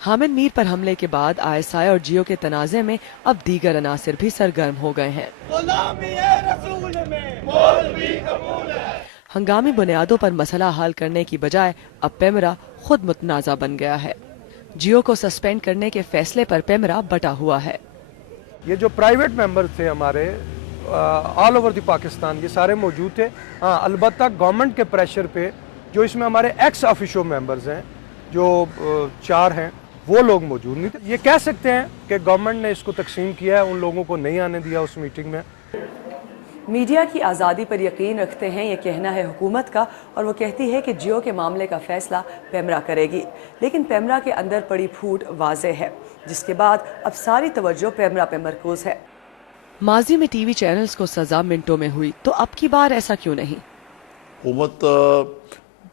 حامد میر پر حملے کے بعد ISI اور جیو کے تنازع میں اب دیگر عناصر بھی سرگرم ہو گئے ہیں۔ ہنگامی بنیادوں پر مسئلہ حل کرنے کی بجائے اب پیمرا خود متنازع بن گیا ہے۔ جیو کو سسپینڈ کرنے کے فیصلے پر پیمرا بٹا ہوا ہے۔ یہ جو پرائیویٹ ممبر تھے ہمارے آل اوور دی پاکستان، یہ سارے موجود تھے۔ ہاں، البتہ گورنمنٹ کے پریشر پہ جو اس میں ہمارے ایکس آفیشو ممبرز ہیں، جو 4 ہیں، وہ لوگ موجود نہیں تھے۔ یہ کہہ سکتے ہیں کہ گورنمنٹ نے اس کو تقسیم کیا ہے، ان لوگوں کو نہیں آنے دیا اس میٹنگ میں۔ میڈیا کی آزادی پر یقین رکھتے ہیں، یہ کہنا ہے حکومت کا، اور وہ کہتی ہے کہ جیو کے معاملے کا فیصلہ پیمرا کرے گی، لیکن پیمرا کے اندر پڑی پھوٹ واضح ہے، جس کے بعد اب ساری توجہ پیمرا پہ مرکوز ہے۔ ماضی میں ٹی وی چینلز کو سزا منٹوں میں ہوئی، تو اب کی بار ایسا کیوں نہیں؟ حکومت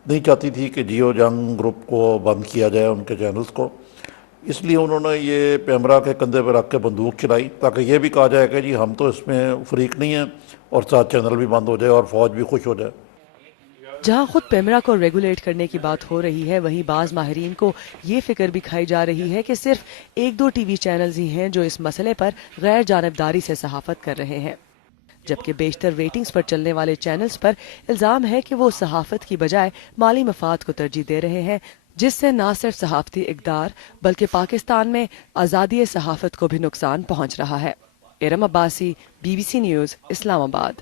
نہیں چاہتی تھی کہ جیو جنگ گروپ کو بند کیا جائے، ان کے چینلز کو، اس لیے انہوں نے یہ پیمرا کے کندھے پہ رکھ کے بندوق چلائی، تاکہ یہ بھی کہا جائے کہ جی ہم تو اس میں فریق نہیں ہیں، اور ساتھ چینل بھی بند ہو جائے اور فوج بھی خوش ہو جائے۔ جہاں خود پیمرا کو ریگولیٹ کرنے کی بات ہو رہی ہے، وہیں بعض ماہرین کو یہ فکر بھی کھائی جا رہی ہے کہ صرف 1-2 ٹی وی چینلز ہی ہیں جو اس مسئلے پر غیر جانبداری سے صحافت کر رہے ہیں، جبکہ بیشتر ریٹنگز پر چلنے والے چینلز پر الزام ہے کہ وہ صحافت کی بجائے مالی مفاد کو ترجیح دے رہے ہیں، جس سے نہ صرف صحافتی اقدار بلکہ پاکستان میں آزادی صحافت کو بھی نقصان پہنچ رہا ہے۔ ارم عباسی، BBC نیوز، اسلام آباد۔